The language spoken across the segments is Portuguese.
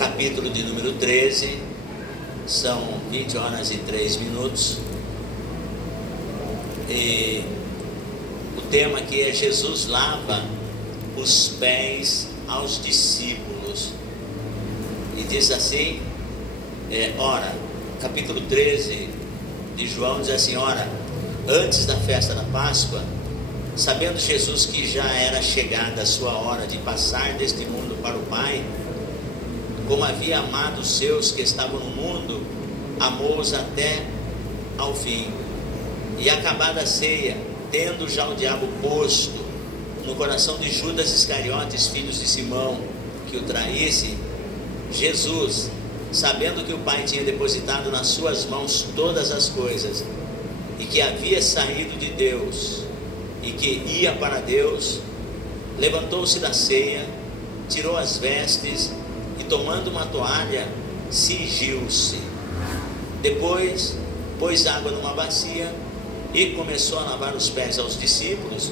capítulo de número 13, são 20 horas e 3 minutos, e o tema aqui é: Jesus lava os pés aos discípulos. E diz assim, ora, capítulo 13 de João diz assim: ora, antes da festa da Páscoa, sabendo Jesus que já era chegada a sua hora de passar deste mundo para o Pai, como havia amado os seus que estavam no mundo, amou-os até ao fim. E acabada a ceia, tendo já o diabo posto no coração de Judas Iscariotes, filho de Simão, que o traísse, Jesus, sabendo que o Pai tinha depositado nas suas mãos todas as coisas, e que havia saído de Deus, e que ia para Deus, levantou-se da ceia, tirou as vestes, e tomando uma toalha, cingiu-se. Depois, pôs água numa bacia, e começou a lavar os pés aos discípulos,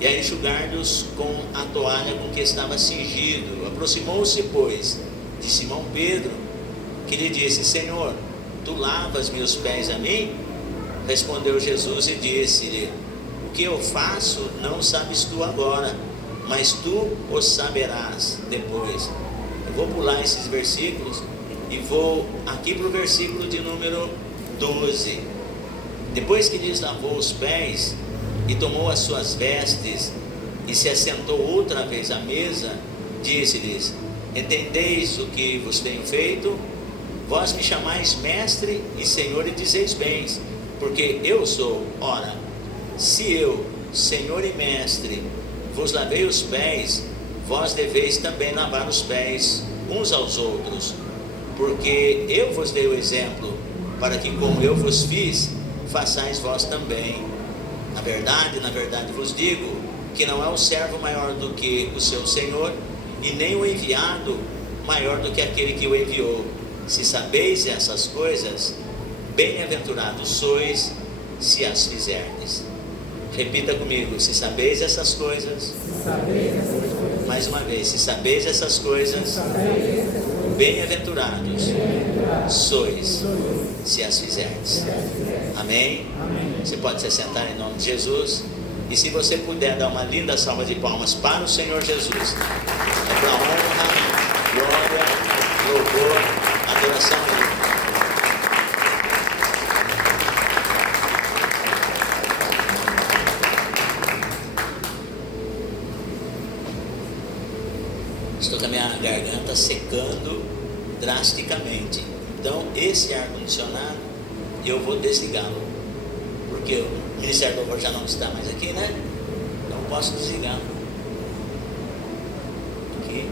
e a enxugar-lhes com a toalha com que estava cingido. Aproximou-se, pois, de Simão Pedro, que lhe disse: Senhor, tu lavas meus pés a mim? Respondeu Jesus e disse-lhe: o que eu faço não sabes tu agora, mas tu o saberás depois. Eu vou pular esses versículos e vou aqui para o versículo de número 12. Depois que lhes lavou os pés e tomou as suas vestes e se assentou outra vez à mesa, disse-lhes: entendeis o que vos tenho feito? Vós me chamais mestre e senhor, e dizeis bem, porque eu sou. Ora, se eu, senhor e mestre, vos lavei os pés, vós deveis também lavar os pés uns aos outros, porque eu vos dei o exemplo, para que como eu vos fiz, façais vós também. Na verdade vos digo, que não é o servo maior do que o seu senhor, e nem o enviado maior do que aquele que o enviou. Se sabeis essas coisas, bem-aventurados sois, se as fizerdes. Repita comigo: se sabeis essas coisas. Mais uma vez: se sabeis essas coisas, bem-aventurados sois, se as fizerdes. Amém? Você pode se sentar em nome de Jesus. E se você puder dar uma linda salva de palmas para o Senhor Jesus, é para honra, glória, louvor, adoração a Ele. Estou com a minha garganta secando drasticamente. Então esse ar-condicionado eu vou desligá-lo, porque o Ministério do Louvor já não está mais aqui, né? Não posso desligá-lo. Aqui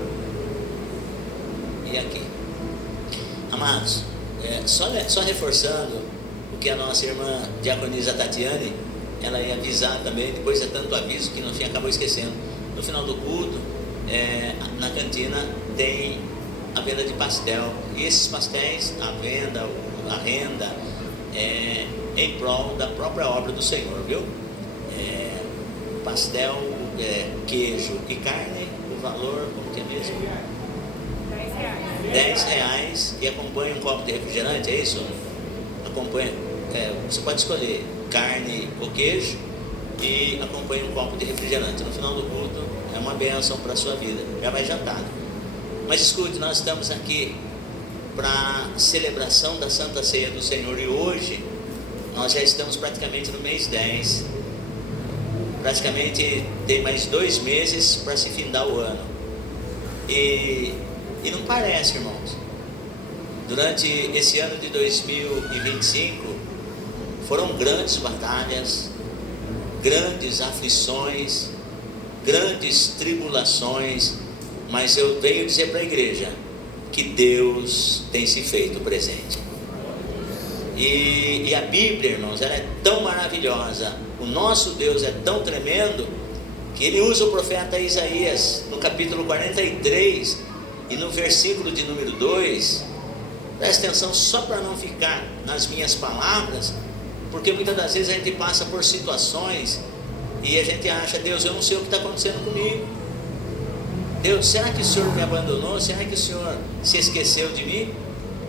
e aqui. Amados, só reforçando o que a nossa irmã diaconisa Tatiane, ela ia avisar também. Depois é tanto aviso que no fim acabou esquecendo. No final do culto, na cantina tem a venda de pastel, e esses pastéis, a renda em prol da própria obra do Senhor, viu? Pastel, queijo e carne, o valor, como que é mesmo? R$10, e acompanha um copo de refrigerante, é isso? Acompanha, você pode escolher carne ou queijo, e acompanha um copo de refrigerante. No final do culto é uma bênção para a sua vida, já vai jantar. Mas escute, nós estamos aqui para a celebração da Santa Ceia do Senhor, e hoje nós já estamos praticamente no mês 10, praticamente tem mais 2 meses para se findar o ano, e não parece, irmãos, durante esse ano de 2025 foram grandes batalhas, grandes aflições, grandes tribulações, mas eu venho dizer para a igreja que Deus tem se feito presente. E a Bíblia, irmãos, ela é tão maravilhosa, o nosso Deus é tão tremendo, que Ele usa o profeta Isaías no capítulo 43 e no versículo de número 2. Presta atenção, só para não ficar nas minhas palavras, porque muitas das vezes a gente passa por situações e a gente acha: Deus, eu não sei o que está acontecendo comigo. Deus, será que o Senhor me abandonou? Será que o Senhor se esqueceu de mim?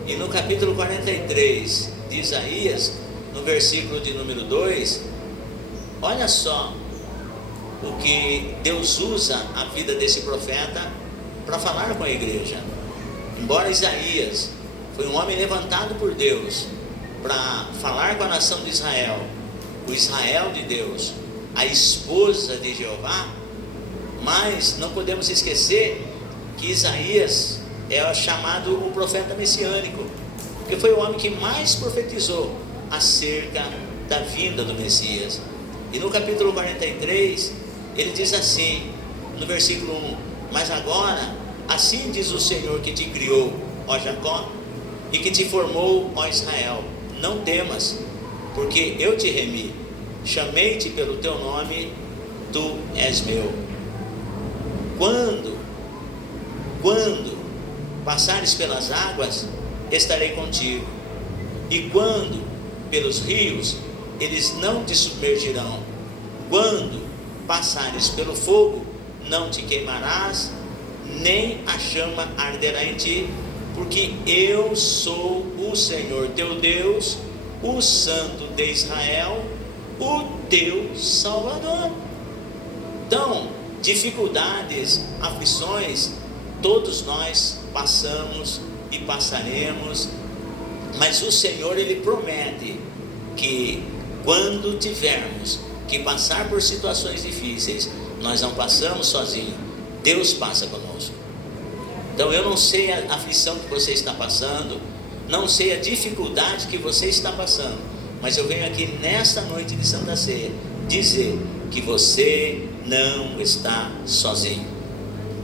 E no capítulo 43 de Isaías, no versículo de número 2, olha só o que Deus usa a vida desse profeta para falar com a igreja. Embora Isaías foi um homem levantado por Deus para falar com a nação de Israel, o Israel de Deus, a esposa de Jeová, mas não podemos esquecer que Isaías é chamado o profeta messiânico, porque foi o homem que mais profetizou acerca da vinda do Messias. E no capítulo 43, ele diz assim, no versículo 1: mas agora, assim diz o Senhor que te criou, ó Jacó, e que te formou, ó Israel, não temas, porque eu te remi, chamei-te pelo teu nome, tu és meu. Quando passares pelas águas, estarei contigo, e quando pelos rios, eles não te submergirão. Quando passares pelo fogo, não te queimarás, nem a chama arderá em ti, porque eu sou o Senhor teu Deus, o Santo de Israel, o teu Salvador. Então, dificuldades, aflições, todos nós passamos e passaremos, mas o Senhor, Ele promete que quando tivermos que passar por situações difíceis, nós não passamos sozinhos, Deus passa conosco. Então eu não sei a aflição que você está passando, não sei a dificuldade que você está passando, mas eu venho aqui nesta noite de Santa Ceia dizer que você não está sozinho.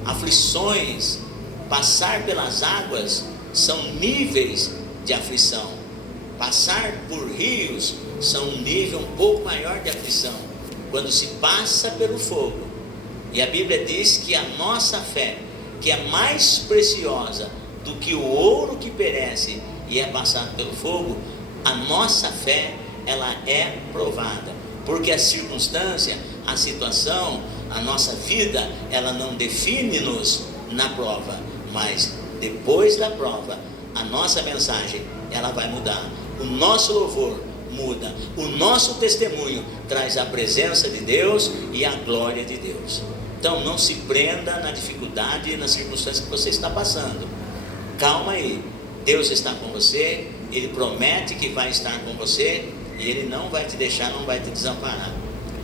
Aflições, passar pelas águas, são níveis de aflição. Passar por rios são um nível um pouco maior de aflição, quando se passa pelo fogo. E a Bíblia diz que a nossa fé, que é mais preciosa do que o ouro que perece e é passado pelo fogo, a nossa fé, ela é provada, porque a circunstância, a situação, a nossa vida, ela não define-nos na prova, mas depois da prova, a nossa mensagem, ela vai mudar, o nosso louvor muda, o nosso testemunho traz a presença de Deus e a glória de Deus. Então não se prenda na dificuldade e nas circunstâncias que você está passando. Calma aí, Deus está com você, Ele promete que vai estar com você e Ele não vai te deixar, não vai te desamparar.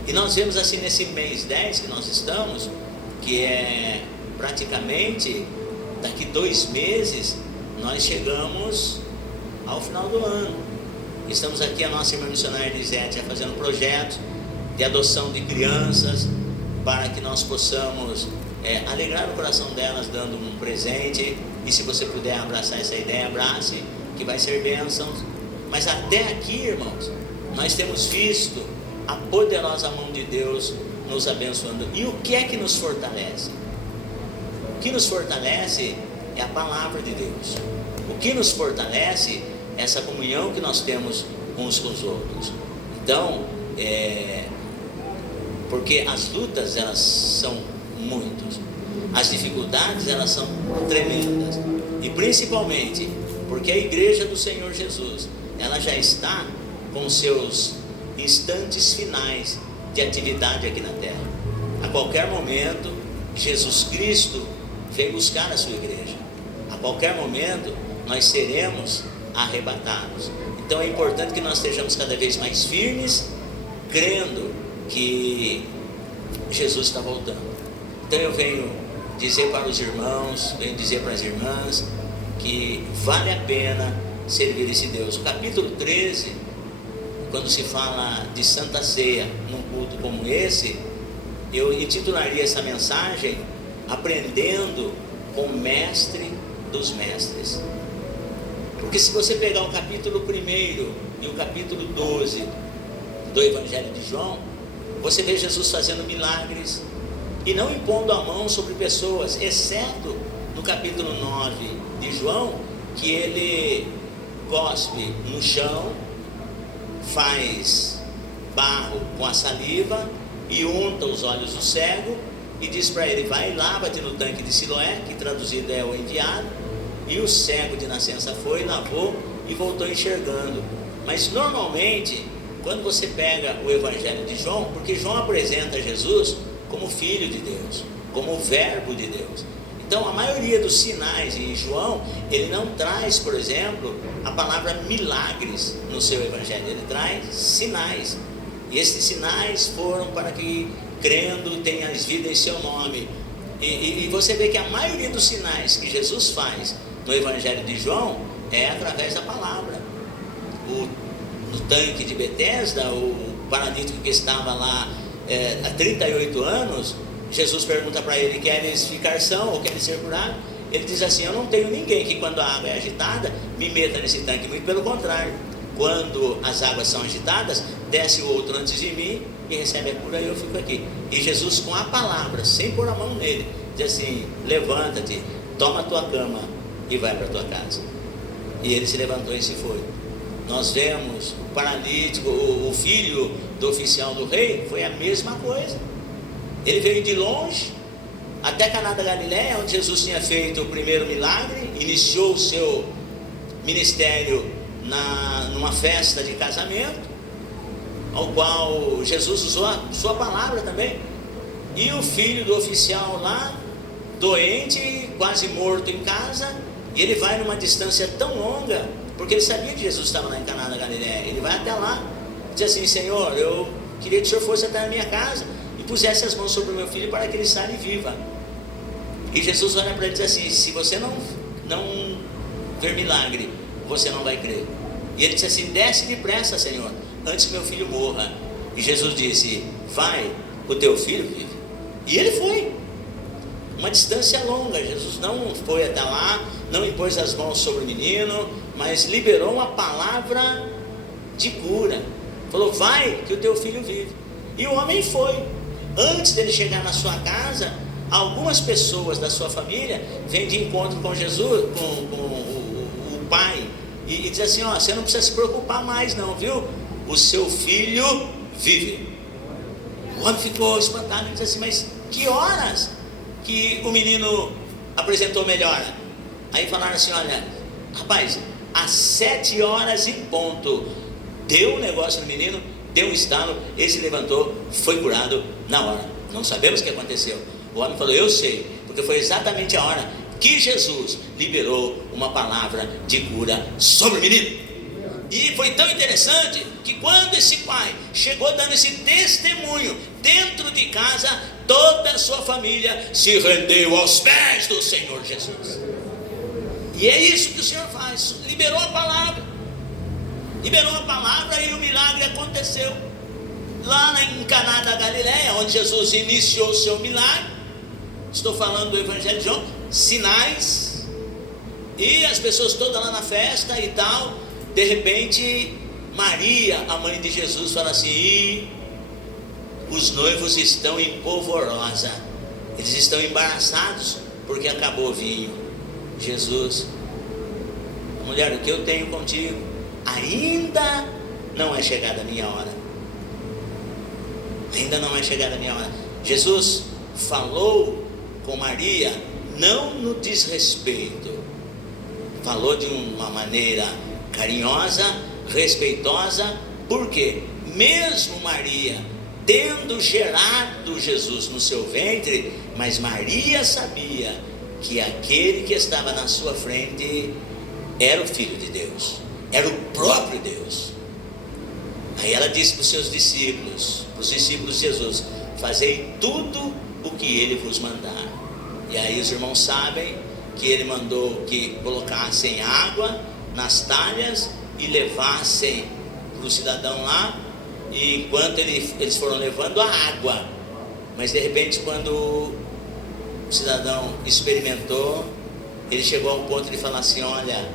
E nós vemos assim nesse mês 10 que nós estamos, que é praticamente daqui 2 meses, nós chegamos ao final do ano. Estamos aqui, a nossa irmã missionária Elisete fazendo um projeto de adoção de crianças, para que nós possamos alegrar o coração delas dando um presente. E se você puder abraçar essa ideia, abrace, que vai ser bênçãos. Mas até aqui, irmãos, nós temos visto a poderosa mão de Deus nos abençoando. E o que é que nos fortalece? O que nos fortalece é a palavra de Deus. O que nos fortalece é essa comunhão que nós temos uns com os outros. Então, porque as lutas, elas são muitas, as dificuldades, elas são tremendas, e principalmente porque a igreja do Senhor Jesus, ela já está com seus instantes finais de atividade aqui na terra. A qualquer momento, Jesus Cristo vem buscar a sua igreja. A qualquer momento, nós seremos arrebatados. Então é importante que nós estejamos cada vez mais firmes, crendo que Jesus está voltando. Então eu venho dizer para os irmãos, venho dizer para as irmãs, que vale a pena servir esse Deus. O capítulo 13, quando se fala de Santa Ceia num culto como esse, eu intitularia essa mensagem Aprendendo com o Mestre dos Mestres. Porque se você pegar o capítulo 1 e o capítulo 12 do Evangelho de João, você vê Jesus fazendo milagres e não impondo a mão sobre pessoas, exceto no capítulo 9 de João, que ele cospe no chão, faz barro com a saliva e unta os olhos do cego e diz para ele: vai, lava-te no tanque de Siloé, que traduzido é o enviado. E o cego de nascença foi, lavou e voltou enxergando. Mas normalmente, quando você pega o Evangelho de João, porque João apresenta Jesus como Filho de Deus, como o Verbo de Deus. Então a maioria dos sinais em João, ele não traz, por exemplo, a palavra milagres no seu Evangelho, ele traz sinais. E esses sinais foram para que, crendo, tenhas vida em seu nome. E você vê que a maioria dos sinais que Jesus faz no Evangelho de João é através da palavra. No tanque de Betesda, o paralítico que estava lá há 38 anos, Jesus pergunta para ele: queres ficar são ou queres ser curado? Ele diz assim: eu não tenho ninguém que, quando a água é agitada, me meta nesse tanque. Muito pelo contrário, quando as águas são agitadas, desce o outro antes de mim e recebe a cura, e eu fico aqui. E Jesus, com a palavra, sem pôr a mão nele, diz assim: levanta-te, toma a tua cama e vai para a tua casa. E ele se levantou e se foi. Nós vemos o paralítico, o filho do oficial do rei, foi a mesma coisa. Ele veio de longe até Caná da Galileia, onde Jesus tinha feito o primeiro milagre, iniciou o seu ministério numa festa de casamento, ao qual Jesus usou a sua palavra também. E o filho do oficial lá, doente, quase morto em casa, e ele vai numa distância tão longa, porque ele sabia que Jesus estava lá em Caná da Galileia. Ele vai até lá, diz assim: Senhor, eu queria que o Senhor fosse até a minha casa e pusesse as mãos sobre o meu filho para que ele saia viva. E Jesus olha para ele e diz assim: se você não ver milagre, você não vai crer. E ele disse assim: desce depressa, Senhor, antes que meu filho morra. E Jesus disse: vai, o teu filho vive. E ele foi. Uma distância longa. Jesus não foi até lá, não impôs as mãos sobre o menino, mas liberou uma palavra de cura. Falou: vai, que o teu filho vive. E o homem foi. Antes dele chegar na sua casa, algumas pessoas da sua família vêm de encontro com Jesus, com o pai, e diz assim: ó, você não precisa se preocupar mais não, viu? O seu filho vive. O homem ficou espantado e disse assim: mas que horas que o menino apresentou melhora? Aí falaram assim: olha, rapaz, às 7 horas em ponto, deu um negócio no menino, deu um estalo, ele se levantou, foi curado na hora. Não sabemos o que aconteceu. O homem falou: eu sei, porque foi exatamente a hora que Jesus liberou uma palavra de cura sobre o menino. E foi tão interessante que quando esse pai chegou dando esse testemunho dentro de casa, toda a sua família se rendeu aos pés do Senhor Jesus. E é isso que o Senhor faz. Liberou a palavra e o milagre aconteceu lá em Caná da Galileia, onde Jesus iniciou o seu milagre. Estou falando do Evangelho de João, sinais, e as pessoas todas lá na festa e tal. De repente, Maria, a mãe de Jesus, fala assim: os noivos estão em polvorosa, eles estão embaraçados porque acabou o vinho. Jesus: mulher, o que eu tenho contigo? Ainda não é chegada a minha hora. Ainda não é chegada a minha hora. Jesus falou com Maria não no desrespeito, falou de uma maneira carinhosa, respeitosa, porque mesmo Maria tendo gerado Jesus no seu ventre, mas Maria sabia que aquele que estava na sua frente era o Filho de Deus, era o próprio Deus. Aí ela disse para os seus discípulos, para os discípulos de Jesus: fazei tudo o que ele vos mandar. E aí os irmãos sabem que ele mandou que colocassem água nas talhas e levassem para o cidadão lá, e enquanto eles foram levando a água, mas de repente, quando o cidadão experimentou, ele chegou ao ponto de falar assim: olha,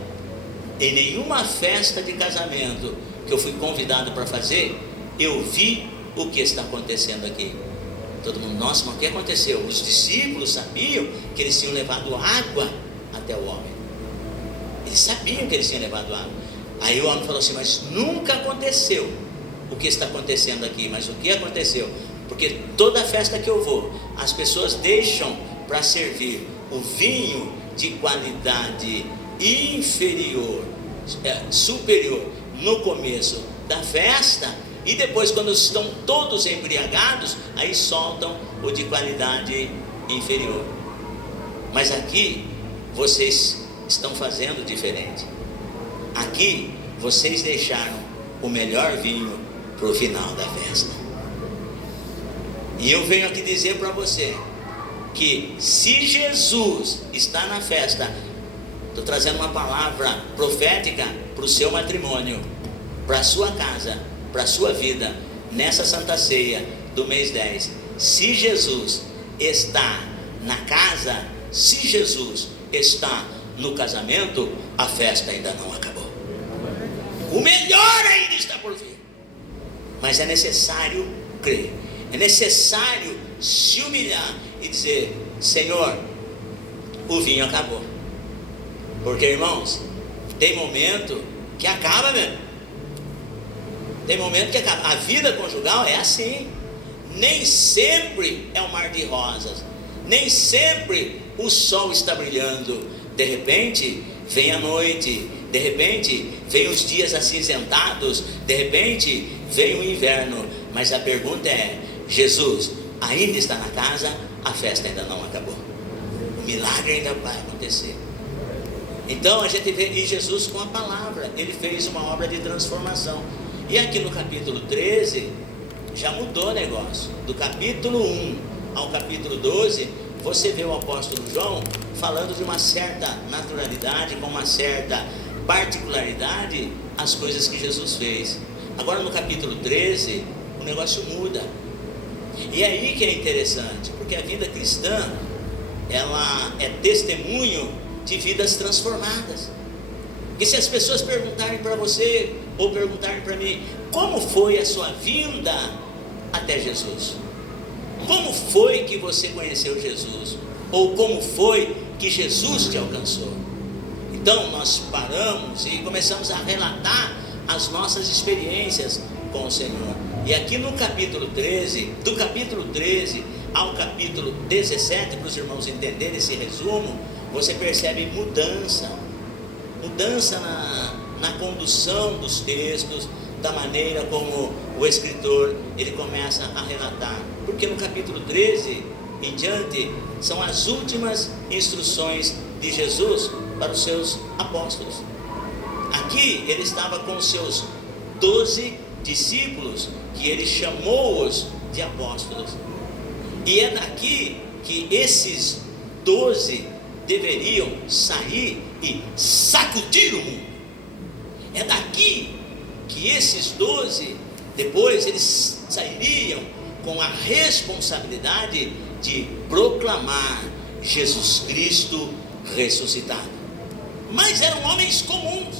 em nenhuma festa de casamento que eu fui convidado para fazer, eu vi o que está acontecendo aqui. Todo mundo: nossa, mas o que aconteceu? Os discípulos sabiam que eles tinham levado água até o homem. Eles sabiam que eles tinham levado água. Aí o homem falou assim: mas nunca aconteceu o que está acontecendo aqui. Mas o que aconteceu? Porque toda festa que eu vou, as pessoas deixam para servir o vinho de qualidade inferior, superior no começo da festa, e depois, quando estão todos embriagados, aí soltam o de qualidade inferior. Mas aqui vocês estão fazendo diferente. Aqui vocês deixaram o melhor vinho para o final da festa. E eu venho aqui dizer para você que se Jesus está na festa, estou trazendo uma palavra profética para o seu matrimônio, para a sua casa, para a sua vida, nessa Santa Ceia do mês 10. Se Jesus está na casa, se Jesus está no casamento, a festa ainda não acabou. O melhor ainda está por vir. Mas é necessário crer, é necessário se humilhar e dizer: Senhor, o vinho acabou. Porque, irmãos, tem momento que acaba mesmo. Tem momento que acaba. A vida conjugal é assim. Nem sempre é um mar de rosas, nem sempre o sol está brilhando. De repente vem a noite, de repente vem os dias acinzentados, de repente vem o inverno. Mas a pergunta é: Jesus ainda está na casa? A festa ainda não acabou. O milagre ainda vai acontecer. Então a gente vê, e Jesus com a palavra, ele fez uma obra de transformação. E aqui no capítulo 13 já mudou o negócio. Do capítulo 1 ao capítulo 12, você vê o apóstolo João falando de uma certa naturalidade, com uma certa particularidade, as coisas que Jesus fez. Agora no capítulo 13 o negócio muda. E é aí que é interessante, porque a vida cristã, ela é testemunho de vidas transformadas. E se as pessoas perguntarem para você, ou perguntarem para mim: como foi a sua vinda até Jesus? Como foi que você conheceu Jesus? Ou como foi que Jesus te alcançou? Então nós paramos e começamos a relatar as nossas experiências com o Senhor. E aqui no capítulo 13, do capítulo 13 ao capítulo 17, para os irmãos entenderem esse resumo, você percebe mudança na condução dos textos, da maneira como o escritor ele começa a relatar. Porque no capítulo 13 em diante são as últimas instruções de Jesus para os seus apóstolos. Aqui ele estava com os seus 12 discípulos, que ele chamou-os de apóstolos. E é daqui que esses 12 deveriam sair e sacudir o mundo. É daqui que esses 12, depois eles sairiam com a responsabilidade de proclamar Jesus Cristo ressuscitado. Mas eram homens comuns,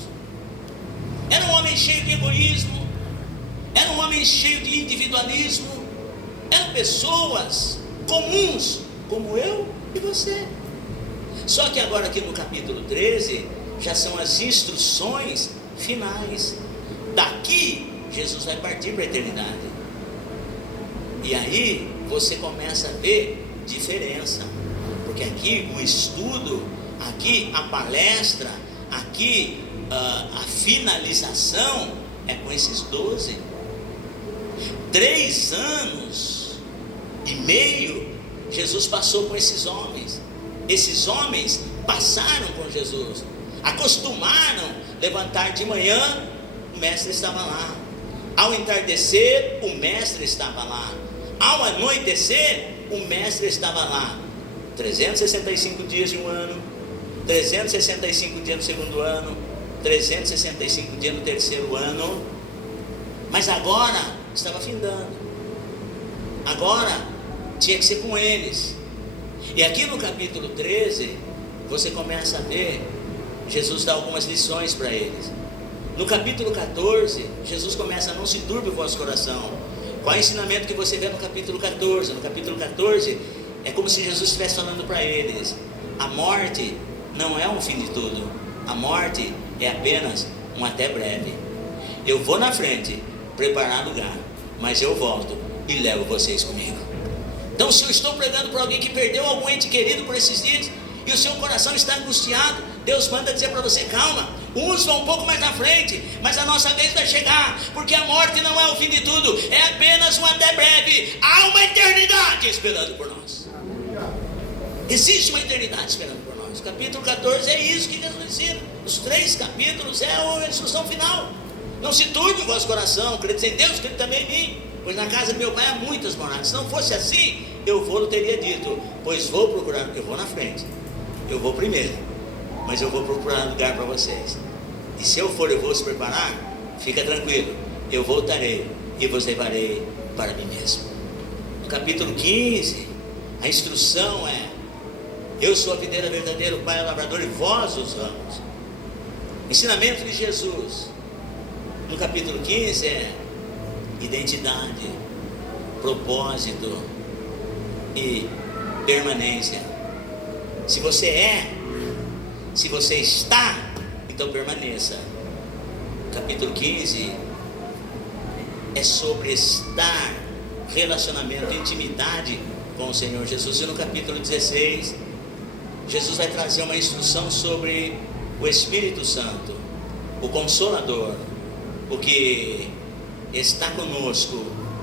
eram homens cheios de egoísmo, eram homens cheios de individualismo, eram pessoas comuns, como eu e você. Só que agora aqui no capítulo 13, já são as instruções finais. Daqui, Jesus vai partir para a eternidade. E aí, você começa a ver diferença. Porque aqui o estudo, aqui a palestra, aqui a finalização é com esses 12. 3 anos e meio Jesus passou com esses homens. Esses homens passaram com Jesus, acostumaram levantar de manhã, o mestre estava lá. Ao entardecer, o mestre estava lá. Ao anoitecer, o mestre estava lá. 365 dias de um ano, 365 dias no segundo ano, 365 dias no terceiro ano. Mas agora estava findando. Agora tinha que ser com eles. E aqui no capítulo 13, você começa a ver, Jesus dá algumas lições para eles. No capítulo 14, Jesus começa: não se turbe o vosso coração. Qual é o ensinamento que você vê no capítulo 14? No capítulo 14, é como se Jesus estivesse falando para eles: a morte não é um fim de tudo. A morte é apenas um até breve. Eu vou na frente preparar lugar, mas eu volto e levo vocês comigo. Então, se eu estou pregando para alguém que perdeu algum ente querido por esses dias, e o seu coração está angustiado, Deus manda dizer para você: calma, uns vão um pouco mais na frente, mas a nossa vez vai chegar, porque a morte não é o fim de tudo, é apenas um até breve. Há uma eternidade esperando por nós. Existe uma eternidade esperando por nós. Capítulo 14 é isso que Jesus ensina. Os 3 capítulos é a instrução final. Não se turbe o vosso coração, crede em Deus, crede também em mim, pois na casa de meu pai há muitas moradas. Se não fosse assim, eu teria dito, pois vou procurar, eu vou na frente, eu vou primeiro, mas eu vou procurar lugar para vocês. E se eu for, eu vou se preparar, fica tranquilo, eu voltarei e vos levarei para mim mesmo. No capítulo 15, a instrução é: eu sou a videira verdadeira, o Pai é o lavrador e vós os ramos. Ensinamento de Jesus no capítulo 15 é identidade, propósito e permanência. Se você é, se você está, então permaneça. Capítulo 15 é sobre estar, relacionamento, intimidade com o Senhor Jesus. E no capítulo 16, Jesus vai trazer uma instrução sobre o Espírito Santo, o Consolador, o que está conosco.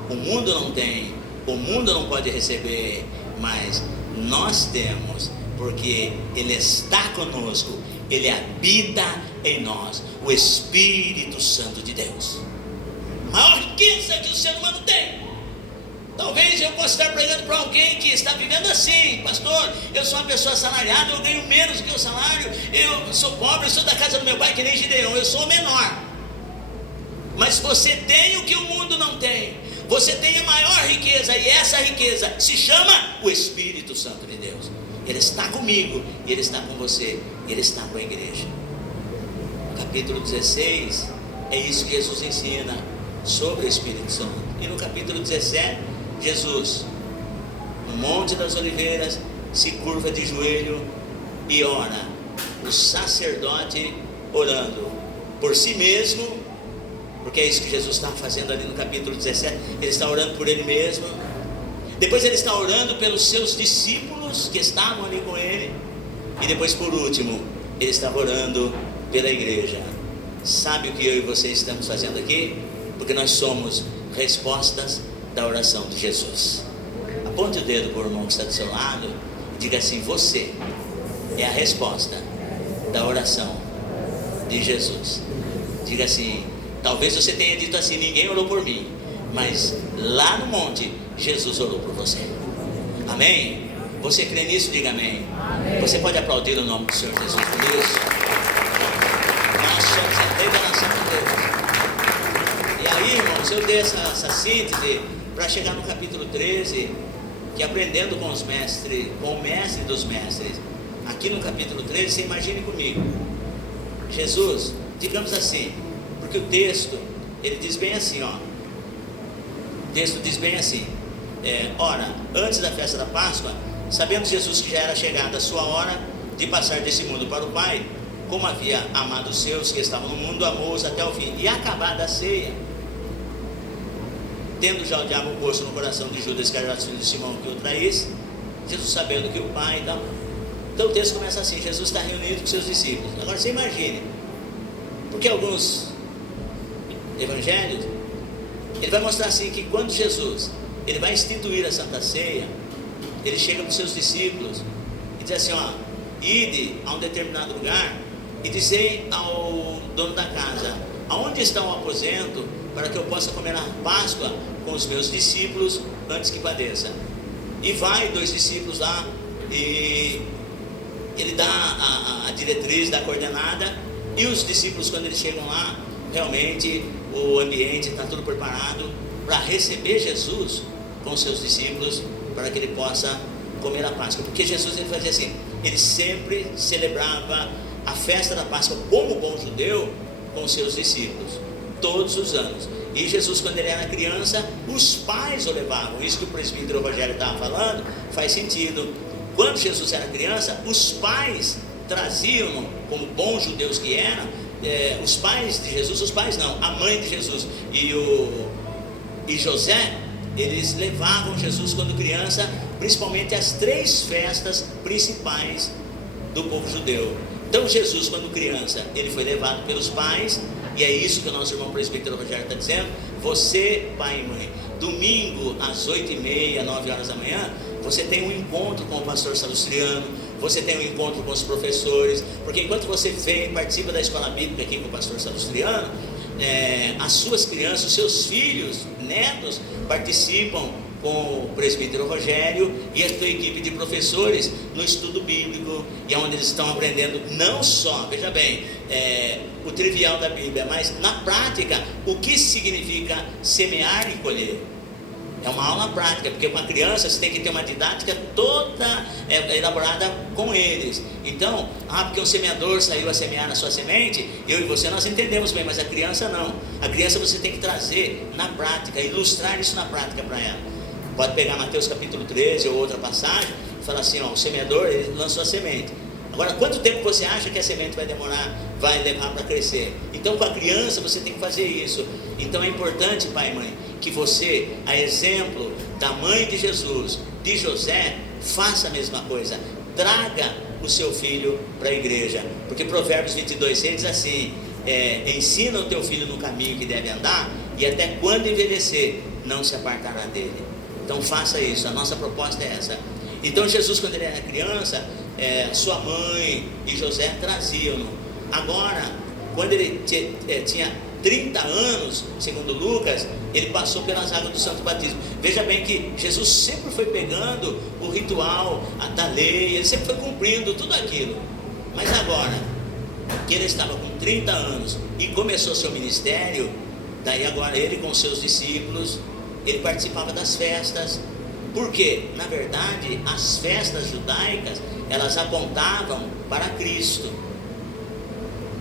O mundo não tem, o mundo não pode receber, mas nós temos, porque Ele está conosco, Ele habita em nós, o Espírito Santo de Deus. A maior riqueza que o ser humano tem. Talvez eu possa estar pregando para alguém que está vivendo assim: pastor, eu sou uma pessoa assalariada, eu ganho menos do que o salário, eu sou pobre, eu sou da casa do meu pai, que nem Gideão, eu sou o menor. Mas você tem o que o mundo não tem, você tem a maior riqueza, e essa riqueza se chama o Espírito Santo de Deus. Ele está comigo, e Ele está com você, e Ele está com a igreja. Capítulo 16, é isso que Jesus ensina sobre o Espírito Santo. E no capítulo 17, Jesus, no Monte das Oliveiras, se curva de joelho e ora. O sacerdote orando por si mesmo, porque é isso que Jesus está fazendo ali no capítulo 17. Ele está orando por Ele mesmo. Depois Ele está orando pelos seus discípulos que estavam ali com Ele. E depois, por último, Ele estava orando pela igreja. Sabe o que eu e você estamos fazendo aqui? Porque nós somos respostas da oração de Jesus. Aponte o dedo para o irmão que está do seu lado e diga assim: você é a resposta da oração de Jesus. Diga assim: talvez você tenha dito assim: ninguém orou por mim, mas lá no monte Jesus orou por você. Amém? Você crê nisso? Diga amém. Amém. Você pode aplaudir o nome do Senhor Jesus por isso? Nós somos a revelação de Deus. E aí, irmãos, eu dei essa síntese para chegar no capítulo 13, que aprendendo com os mestres, com o mestre dos mestres. Aqui no capítulo 13, você imagine comigo, Jesus, digamos assim, porque o texto, ele diz bem assim, ó. O texto diz bem assim: ora, antes da festa da Páscoa, sabendo Jesus que já era chegada a sua hora de passar desse mundo para o Pai, como havia amado os seus que estavam no mundo, amou-os até o fim. E acabada a ceia, tendo já o diabo posto no coração de Judas Iscariotes, filho de Simão, que o traísse, Jesus sabendo que o Pai... Então o texto começa assim: Jesus está reunido com seus discípulos. Agora você imagine, porque alguns evangelhos, ele vai mostrar assim que quando Jesus, ele vai instituir a Santa Ceia, ele chega para os seus discípulos e diz assim: ó, ide a um determinado lugar e dizei ao dono da casa: aonde está o aposento para que eu possa comer a Páscoa com os meus discípulos antes que padeça? E vai 2 discípulos lá e ele dá a diretriz, dá a coordenada, e os discípulos, quando eles chegam lá, realmente o ambiente está tudo preparado para receber Jesus com seus discípulos, para que ele possa comer a Páscoa. Porque Jesus, ele fazia assim, ele sempre celebrava a festa da Páscoa como bom judeu com seus discípulos, todos os anos. E Jesus, quando ele era criança, os pais o levavam. Isso que o presbítero Rogério estava falando faz sentido. Quando Jesus era criança, os pais traziam, como bons judeus que eram, os pais de Jesus, os pais não, a mãe de Jesus e José eles levavam Jesus quando criança, principalmente às 3 festas principais do povo judeu. Então Jesus, quando criança, ele foi levado pelos pais, e é isso que o nosso irmão presbítero Rogério está dizendo. Você, pai e mãe, domingo às 8h30, 9 horas da manhã, você tem um encontro com o pastor Salustriano, você tem um encontro com os professores, porque enquanto você vem e participa da escola bíblica aqui com o pastor Salustriano, as suas crianças, os seus filhos, netos, participam com o presbítero Rogério e a sua equipe de professores no estudo bíblico, e é onde eles estão aprendendo não só, veja bem, o trivial da Bíblia, mas na prática o que significa semear e colher. É uma aula prática, porque com a criança você tem que ter uma didática toda elaborada com eles. Então, porque um semeador saiu a semear na sua semente, eu e você nós entendemos bem, mas a criança não. A criança você tem que trazer na prática, ilustrar isso na prática para ela. Pode pegar Mateus capítulo 13 ou outra passagem e falar assim, o semeador ele lançou a semente. Agora, quanto tempo você acha que a semente vai levar para crescer? Então, com a criança você tem que fazer isso. Então é importante, pai e mãe, que você, a exemplo da mãe de Jesus, de José, faça a mesma coisa. Traga o seu filho para a igreja, porque Provérbios 22:6 diz assim, ensina o teu filho no caminho que deve andar, e até quando envelhecer, não se apartará dele. Então faça isso, a nossa proposta é essa. Então Jesus, quando ele era criança, sua mãe e José traziam-no. Agora, quando ele tinha 30 anos, segundo Lucas, ele passou pelas águas do santo batismo. Veja bem que Jesus sempre foi pegando o ritual da lei, ele sempre foi cumprindo tudo aquilo. Mas agora que ele estava com 30 anos e começou seu ministério, daí agora ele com seus discípulos, ele participava das festas. Porque, na verdade, as festas judaicas, elas apontavam para Cristo.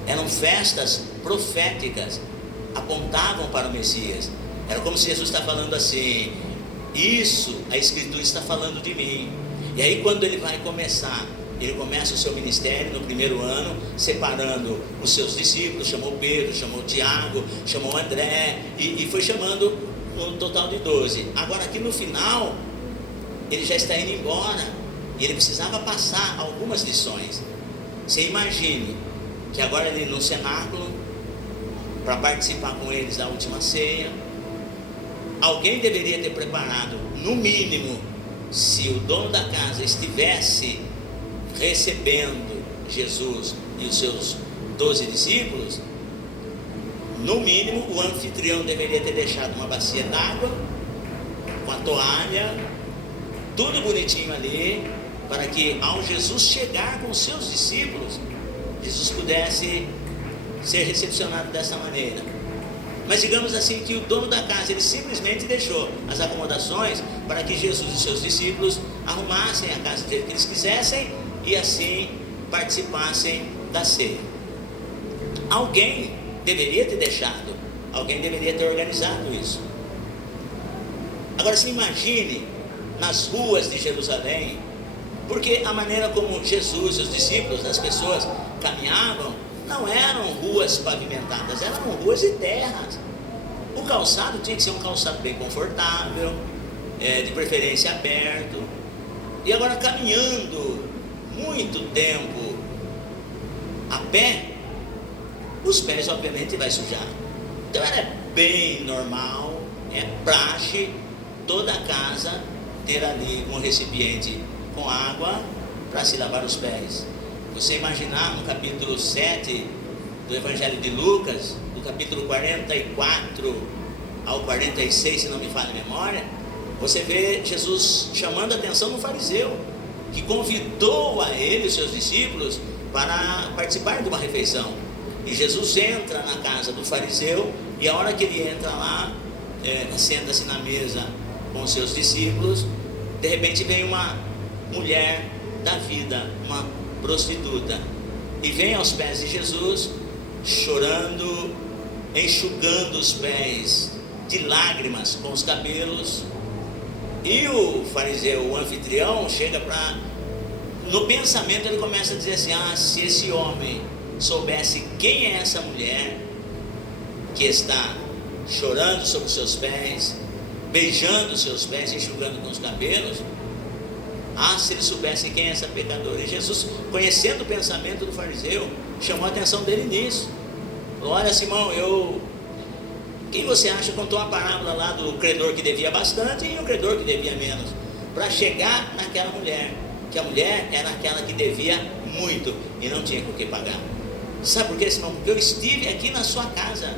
Eram festas proféticas, apontavam para o Messias. Era como se Jesus está falando assim, isso, a Escritura está falando de mim. E aí quando ele vai começar, ele começa o seu ministério no primeiro ano, separando os seus discípulos, chamou Pedro, chamou Tiago, chamou André, e foi chamando um total de 12. Agora aqui no final, ele já está indo embora, e ele precisava passar algumas lições. Você imagine que agora ele no cenáculo, para participar com eles da última ceia, alguém deveria ter preparado, no mínimo, se o dono da casa estivesse recebendo Jesus e os seus 12 discípulos, no mínimo o anfitrião deveria ter deixado uma bacia d'água, com a toalha, tudo bonitinho ali, para que ao Jesus chegar com os seus discípulos, Jesus pudesse ser recepcionado dessa maneira. Mas digamos assim que o dono da casa, ele simplesmente deixou as acomodações para que Jesus e seus discípulos arrumassem a casa dele que eles quisessem e assim participassem da ceia. Alguém deveria ter deixado, alguém deveria ter organizado isso. Agora se imagine nas ruas de Jerusalém, porque a maneira como Jesus e os discípulos, as pessoas caminhavam, não eram ruas pavimentadas, eram ruas de terras. O calçado tinha que ser um calçado bem confortável, de preferência aberto. E agora caminhando muito tempo a pé, os pés obviamente vai sujar. Então era bem normal, praxe, toda a casa ter ali um recipiente com água para se lavar os pés. Você imaginar no capítulo 7 do Evangelho de Lucas, do capítulo 44 ao 46, se não me falha a memória, você vê Jesus chamando a atenção do fariseu, que convidou a ele e seus discípulos para participar de uma refeição. E Jesus entra na casa do fariseu, e a hora que ele entra lá, senta-se na mesa com os seus discípulos, de repente vem uma mulher da vida, uma prostituta, e vem aos pés de Jesus, chorando, enxugando os pés de lágrimas com os cabelos. E o fariseu, o anfitrião, chega para, no pensamento ele começa a dizer assim, se esse homem soubesse quem é essa mulher que está chorando sobre os seus pés, beijando os seus pés, enxugando com os cabelos. Ah, se eles soubessem quem é essa pecadora. E Jesus, conhecendo o pensamento do fariseu, chamou a atenção dele nisso. Falou: olha, Simão, quem você acha? Contou uma parábola lá do credor que devia bastante e o credor que devia menos, para chegar naquela mulher, que a mulher era aquela que devia muito e não tinha com o que pagar. Sabe por quê, Simão? Porque eu estive aqui na sua casa.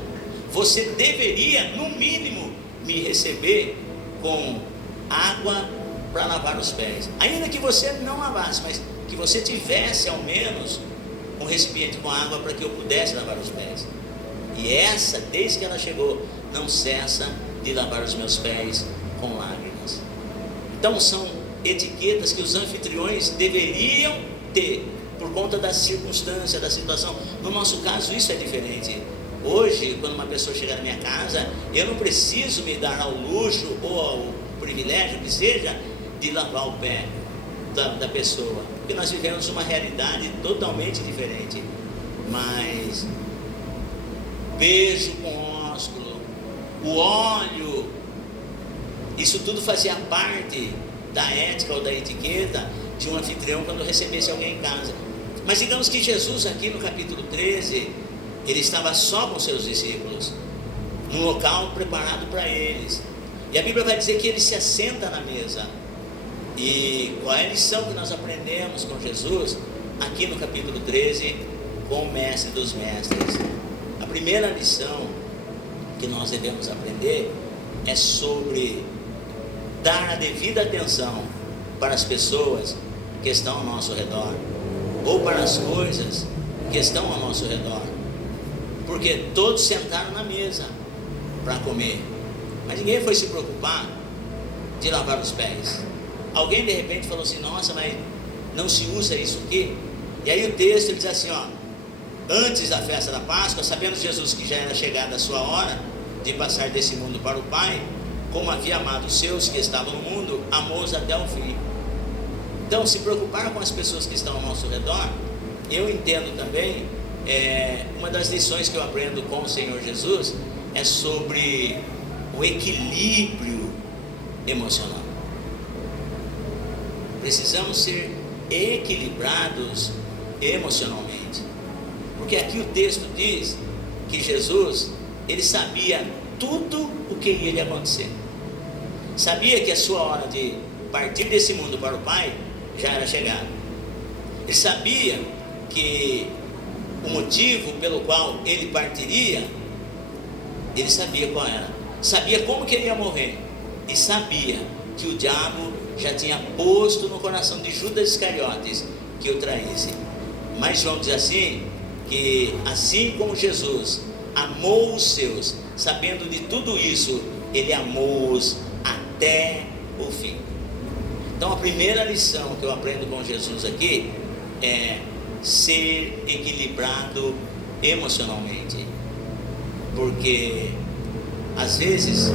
Você deveria, no mínimo, me receber com água para lavar os pés, ainda que você não lavasse, mas que você tivesse ao menos um recipiente com água para que eu pudesse lavar os pés. E essa, desde que ela chegou, não cessa de lavar os meus pés com lágrimas. Então são etiquetas que os anfitriões deveriam ter, por conta da circunstância, da situação. No nosso caso isso é diferente. Hoje, quando uma pessoa chega na minha casa, eu não preciso me dar ao luxo ou ao privilégio que seja de lavar o pé da pessoa, porque nós vivemos uma realidade totalmente diferente. Mas beijo com ósculo, o óleo, isso tudo fazia parte da ética ou da etiqueta de um anfitrião quando recebesse alguém em casa. Mas digamos que Jesus, aqui no capítulo 13, ele estava só com seus discípulos, num local preparado para eles, e a Bíblia vai dizer que ele se assenta na mesa. E qual é a lição que nós aprendemos com Jesus aqui no capítulo 13, com o mestre dos mestres? A primeira lição que nós devemos aprender é sobre dar a devida atenção para as pessoas que estão ao nosso redor, ou para as coisas que estão ao nosso redor, porque todos sentaram na mesa para comer, mas ninguém foi se preocupar de lavar os pés. Alguém de repente falou assim: nossa, mas não se usa isso aqui? E aí o texto diz assim, ó: antes da festa da Páscoa, sabendo Jesus que já era chegada a sua hora de passar desse mundo para o Pai, como havia amado os seus que estavam no mundo, amou-os até o fim. Então, se preocupar com as pessoas que estão ao nosso redor, eu entendo também, uma das lições que eu aprendo com o Senhor Jesus é sobre o equilíbrio emocional. Precisamos ser equilibrados emocionalmente, porque aqui o texto diz que Jesus, ele sabia tudo o que ia lhe acontecer, sabia que a sua hora de partir desse mundo para o Pai já era chegada. Ele sabia que o motivo pelo qual ele partiria, ele sabia qual era, sabia como que ele ia morrer, e sabia que o diabo já tinha posto no coração de Judas Iscariotes que o traísse. Mas João diz assim, que assim como Jesus amou os seus, sabendo de tudo isso, ele amou-os até o fim. Então a primeira lição que eu aprendo com Jesus aqui é ser equilibrado emocionalmente, porque às vezes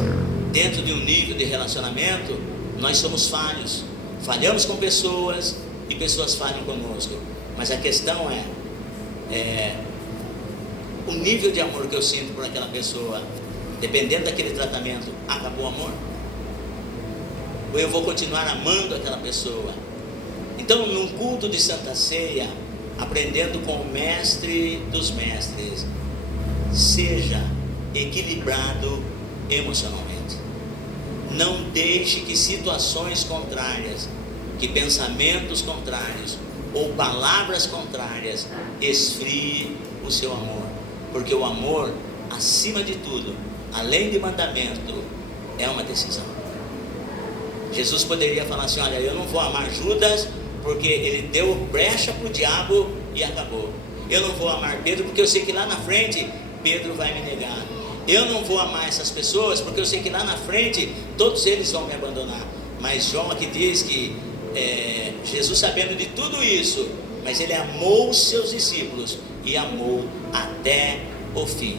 dentro de um nível de relacionamento nós somos falhos, falhamos com pessoas e pessoas falham conosco, mas a questão é o nível de amor que eu sinto por aquela pessoa. Dependendo daquele tratamento, acabou o amor? Ou eu vou continuar amando aquela pessoa? Então, num culto de Santa Ceia, aprendendo com o mestre dos mestres, seja equilibrado emocionalmente. Não deixe que situações contrárias, que pensamentos contrários ou palavras contrárias esfrie o seu amor, porque o amor, acima de tudo, além de mandamento, é uma decisão. Jesus poderia falar assim: olha, eu não vou amar Judas porque ele deu brecha para o diabo e acabou. Eu não vou amar Pedro porque eu sei que lá na frente Pedro vai me negar. Eu não vou amar essas pessoas porque eu sei que lá na frente todos eles vão me abandonar. Mas João aqui diz que Jesus, sabendo de tudo isso, mas ele amou os seus discípulos e amou até o fim.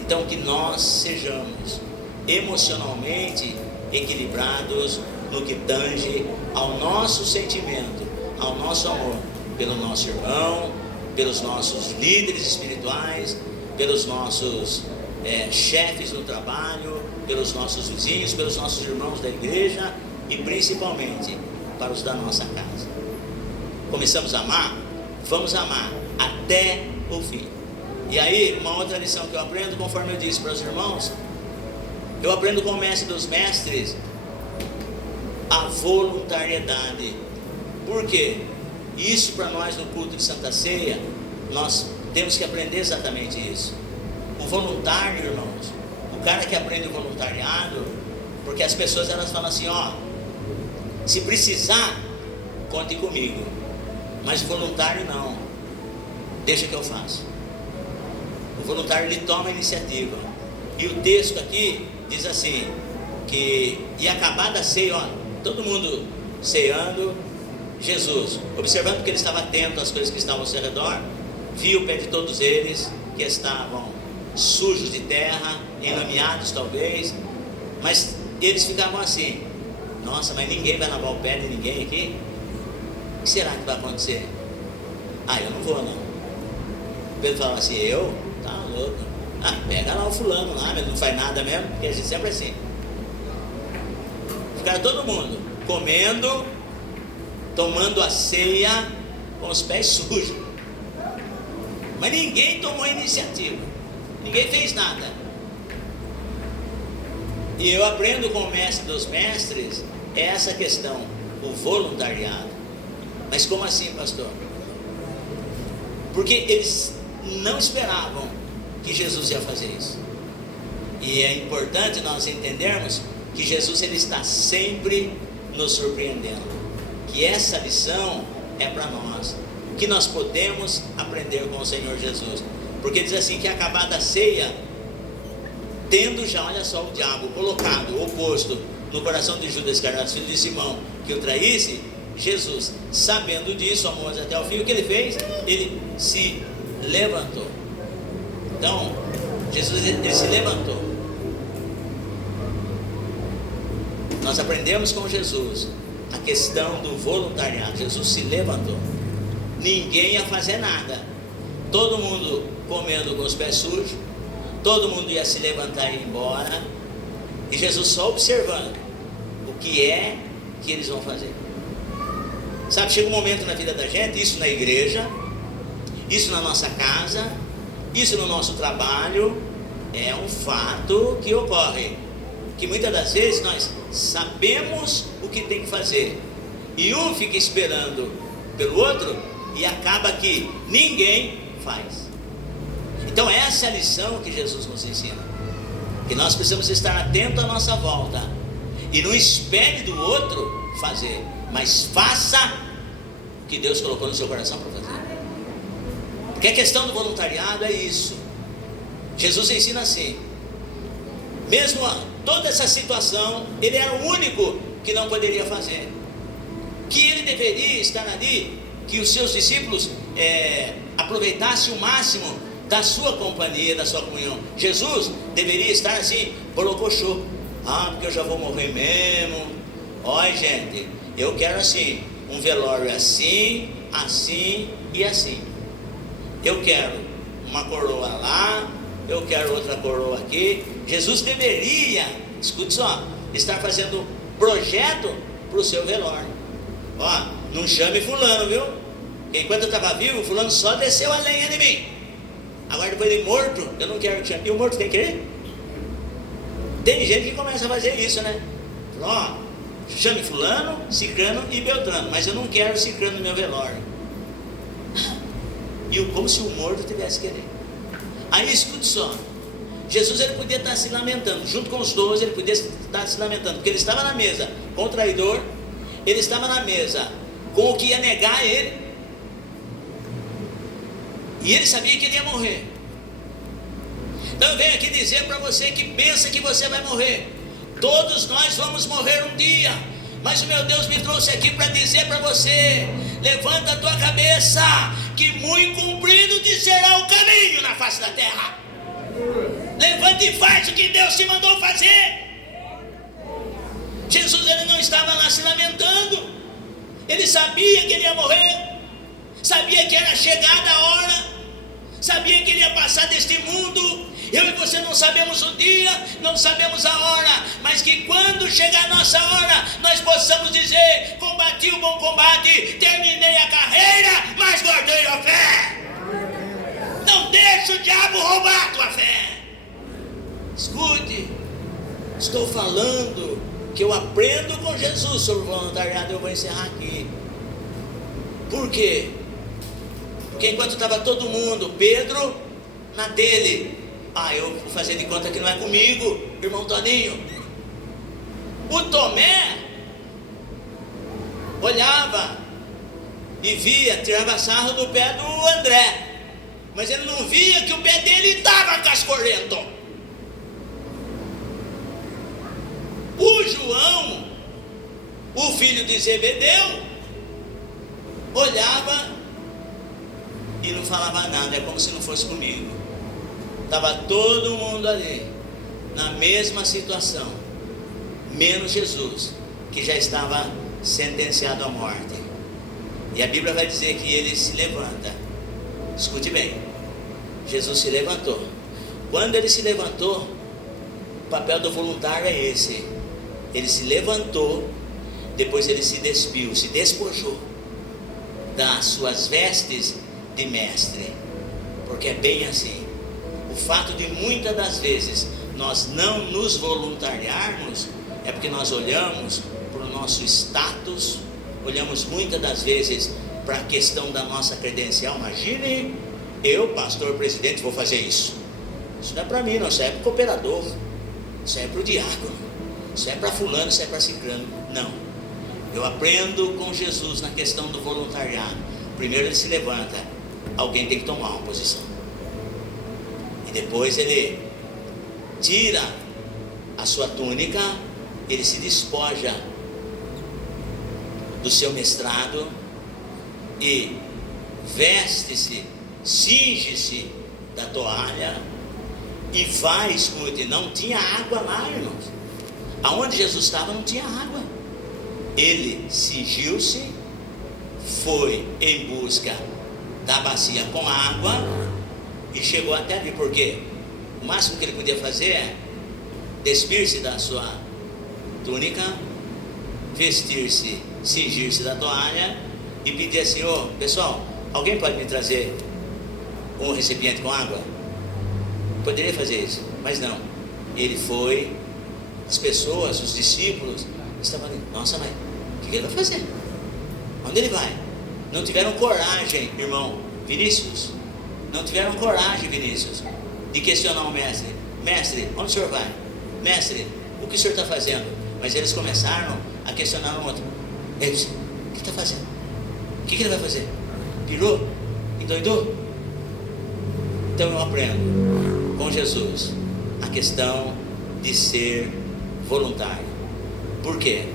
Então que nós sejamos emocionalmente equilibrados no que tange ao nosso sentimento, ao nosso amor pelo nosso irmão, pelos nossos líderes espirituais, pelos nossos chefes no trabalho, pelos nossos vizinhos, pelos nossos irmãos da igreja e principalmente para os da nossa casa. Começamos a amar? Vamos amar até o fim. E aí, uma outra lição que eu aprendo, conforme eu disse para os irmãos, eu aprendo com o mestre dos mestres a voluntariedade. Por quê? Isso para nós no culto de Santa Ceia, nós temos que aprender exatamente isso. O voluntário, irmãos, o cara que aprende o voluntariado, porque as pessoas elas falam assim, ó, se precisar, conte comigo, mas o voluntário não, deixa que eu faço. O voluntário ele toma a iniciativa. E o texto aqui diz assim, que ia acabar da ceia, ó, todo mundo ceando, Jesus, observando que ele estava atento às coisas que estavam ao seu redor, viu o pé de todos eles, que estavam sujos de terra, enlameados talvez, mas eles ficavam assim, nossa, mas ninguém vai lavar o pé de ninguém aqui? O que será que vai acontecer? Ah, eu não vou não. Pedro falava assim, eu? Tá louco. Ah, pega lá o fulano lá, ele não faz nada mesmo, porque a gente sempre é assim. Ficaram todo mundo comendo, tomando a ceia com os pés sujos, mas ninguém tomou iniciativa, ninguém fez nada. E eu aprendo com o mestre dos mestres essa questão, o voluntariado. Mas como assim, pastor? Porque eles não esperavam que Jesus ia fazer isso. E é importante nós entendermos que Jesus ele está sempre nos surpreendendo. Que essa lição é para nós, que nós podemos aprender com o Senhor Jesus, porque diz assim, que acabada a ceia, tendo já, olha só, o diabo colocado, oposto no coração de Judas Iscariotes, filho de Simão, que o traísse, Jesus, sabendo disso, amamos até o fim, o que ele fez? Ele se levantou. Então, Jesus ele se levantou. Nós aprendemos com Jesus a questão do voluntariado. Jesus se levantou, ninguém ia fazer nada, todo mundo comendo com os pés sujos, todo mundo ia se levantar e ir embora, e Jesus só observando o que é que eles vão fazer. Sabe, chega um momento na vida da gente, isso na igreja, isso na nossa casa, isso no nosso trabalho, é um fato que ocorre, que muitas das vezes nós sabemos o que tem que fazer, e um fica esperando pelo outro, e acaba que ninguém faz. Então essa é a lição que Jesus nos ensina, que nós precisamos estar atentos à nossa volta, e não espere do outro fazer, mas faça o que Deus colocou no seu coração para fazer. Porque a questão do voluntariado é isso. Jesus ensina assim, mesmo toda essa situação, ele era o único que não poderia fazer, que ele deveria estar ali, que os seus discípulos aproveitassem o máximo da sua companhia, da sua comunhão. Jesus deveria estar assim, borocochô, porque eu já vou morrer mesmo. Olha, gente, eu quero assim, um velório assim, assim e assim. Eu quero uma coroa lá, eu quero outra coroa aqui. Jesus deveria, escute só, estar fazendo projeto para o seu velório. Ó, não chame fulano, viu? Porque enquanto eu estava vivo, fulano só desceu a lenha de mim. Agora depois de morto, eu não quero que chame. E o morto tem que ir? Tem gente que começa a fazer isso, né? Ó, chame fulano, cicrano e beltrano, mas eu não quero cicrano no meu velório. E como se o morto tivesse querendo. Aí escute só, Jesus ele podia estar se lamentando, junto com os 12 ele podia estar se lamentando, porque ele estava na mesa com o traidor, ele estava na mesa com o que ia negar ele, e ele sabia que ele ia morrer. Então eu venho aqui dizer para você que pensa que você vai morrer, todos nós vamos morrer um dia, mas o meu Deus me trouxe aqui para dizer para você, levanta a tua cabeça, que muito comprido te será o caminho na face da terra. Levanta e faz o que Deus te mandou fazer. Jesus ele não estava lá se lamentando, ele sabia que ele ia morrer, sabia que era chegada a hora, sabia que ele ia passar deste mundo. Eu e você não sabemos o dia, não sabemos a hora, mas que quando chegar a nossa hora, nós possamos dizer: combati o bom combate, terminei a carreira, mas guardei a fé. Não deixe o diabo roubar a tua fé. Escute, estou falando que eu aprendo com Jesus sobre o voluntariado. Eu vou encerrar aqui. Por quê? Porque enquanto estava todo mundo, Pedro na dele, eu vou fazer de conta que não é comigo, irmão Toninho. O Tomé olhava e via, tirava sarro do pé do André, mas ele não via que o pé dele estava cascorrento. O João, o filho de Zebedeu, olhava e não falava nada, é como se não fosse comigo. Estava todo mundo ali, na mesma situação, menos Jesus, que já estava sentenciado à morte. E a Bíblia vai dizer que ele se levanta. Escute bem, Jesus se levantou. Quando ele se levantou, o papel do voluntário é esse. Ele se levantou, depois ele se despiu, se despojou das suas vestes de mestre. Porque é bem assim. O fato de muitas das vezes nós não nos voluntariarmos é porque nós olhamos para o nosso status, olhamos muitas das vezes para a questão da nossa credencial. Imagine, eu, pastor, presidente, vou fazer isso. Isso não é para mim, não, isso é para o cooperador, isso é para o diácono, isso é para fulano, isso é para ciclano. Não, eu aprendo com Jesus na questão do voluntariado. Primeiro ele se levanta, alguém tem que tomar uma posição. E depois ele tira a sua túnica, ele se despoja do seu mestrado e veste-se, cinge-se da toalha e vai. Escute, não tinha água lá, irmãos. Aonde Jesus estava não tinha água. Ele cingiu-se, foi em busca da bacia com água e chegou até ali, porque o máximo que ele podia fazer é despir-se da sua túnica, vestir-se, cingir-se da toalha e pedir assim: pessoal, alguém pode me trazer um recipiente com água? Poderia fazer isso, mas não. Ele foi, as pessoas, os discípulos estavam ali: nossa, mas o que ele vai fazer? Onde ele vai? Não tiveram coragem, irmão Vinícius, não tiveram coragem, Vinícius, de questionar o mestre: mestre, onde o senhor vai? Mestre, o que o senhor está fazendo? Mas eles começaram a questionar um outro. Eles: o que está fazendo? O que ele vai fazer? Pirou? Endoidou? Então eu aprendo com Jesus a questão de ser voluntário. Por quê?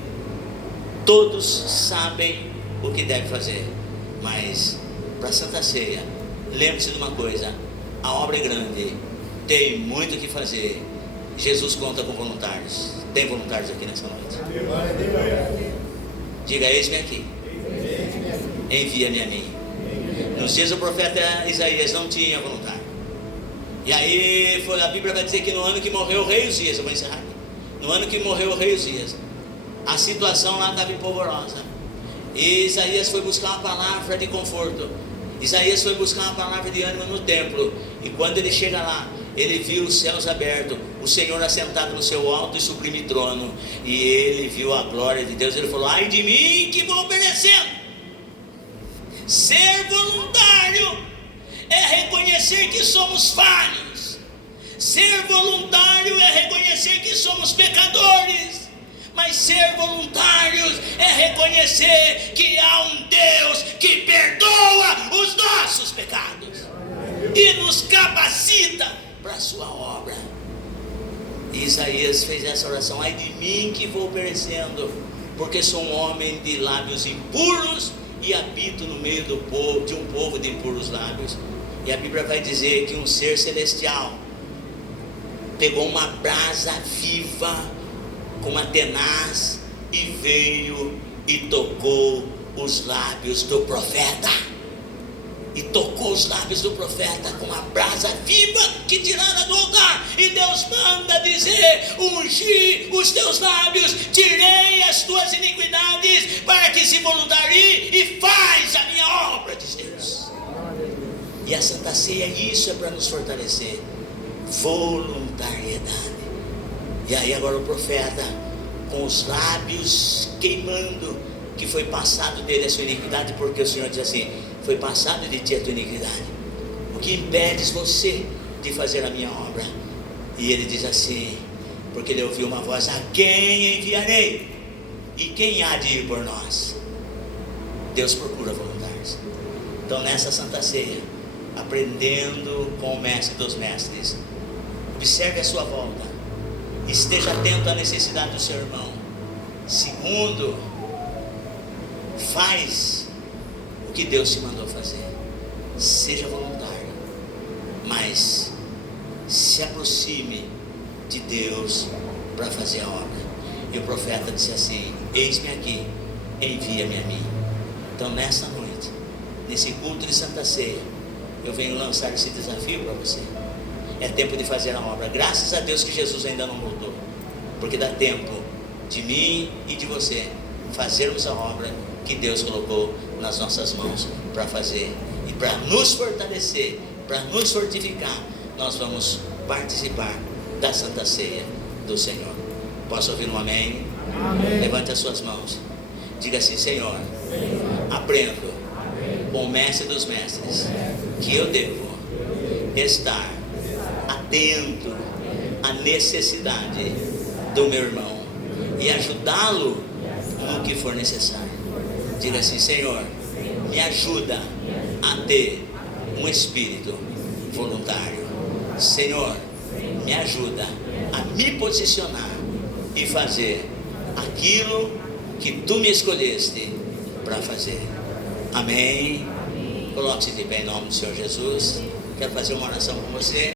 Todos sabem o que deve fazer, mas para a Santa Ceia, lembre-se de uma coisa: a obra é grande, tem muito o que fazer. Jesus conta com voluntários. Tem voluntários aqui nessa noite? Diga: eis-me aqui, envia-me a mim. Nos dias do profeta Isaías não tinha voluntário. E aí a Bíblia vai dizer que no ano que morreu o rei Uzias, eu vou encerrar aqui, no ano que morreu o rei Uzias, a situação lá estava empolvorosa. E Isaías foi buscar uma palavra de conforto. Isaías foi buscar uma palavra de ânimo no templo. E quando ele chega lá, ele viu os céus abertos, o Senhor assentado no seu alto e sublime trono. E ele viu a glória de Deus. Ele falou: ai de mim que vou perecendo. Ser voluntário é reconhecer que somos falhos. Ser voluntário é reconhecer que somos pecadores. Mas ser voluntários é reconhecer que há um Deus que perdoa os nossos pecados e nos capacita para a sua obra. E Isaías fez essa oração: ai de mim que vou perecendo, porque sou um homem de lábios impuros e habito no meio do povo, de um povo de impuros lábios. E a Bíblia vai dizer que um ser celestial pegou uma brasa viva com uma tenaz e veio e tocou os lábios do profeta. e tocou os lábios do profeta com uma brasa viva que tirara do altar. E Deus manda dizer: ungi os teus lábios, tirei as tuas iniquidades, para que se voluntarie e faz a minha obra, diz Deus. E a Santa Ceia, isso é para nos fortalecer, voluntariedade. E aí agora o profeta, com os lábios queimando, que foi passado dele a sua iniquidade, porque o Senhor diz assim: foi passado de ti a tua iniquidade, o que impedes você de fazer a minha obra? E ele diz assim, porque ele ouviu uma voz: a quem enviarei? E quem há de ir por nós? Deus procura voluntários. Então nessa Santa Ceia, aprendendo com o Mestre dos Mestres, observe a sua volta, esteja atento à necessidade do seu irmão. Segundo, faz o que Deus te mandou fazer, seja voluntário, mas se aproxime de Deus para fazer a obra. E o profeta disse assim: eis-me aqui, envia-me a mim. Então nessa noite, nesse culto de Santa Ceia, eu venho lançar esse desafio para você. É tempo de fazer a obra. Graças a Deus que Jesus ainda não voltou, porque dá tempo de mim e de você fazermos a obra que Deus colocou nas nossas mãos para fazer. E para nos fortalecer, para nos fortificar, nós vamos participar da Santa Ceia do Senhor. Posso ouvir um amém? Amém. Levante as suas mãos, diga assim: Senhor, aprendo com o Mestre dos Mestres que eu devo estar atento à necessidade do meu irmão e ajudá-lo no que for necessário. Diga assim: Senhor, me ajuda a ter um espírito voluntário. Senhor, me ajuda a me posicionar e fazer aquilo que tu me escolheste para fazer. Amém. Coloque-se de pé em nome do Senhor Jesus. Quero fazer uma oração com você.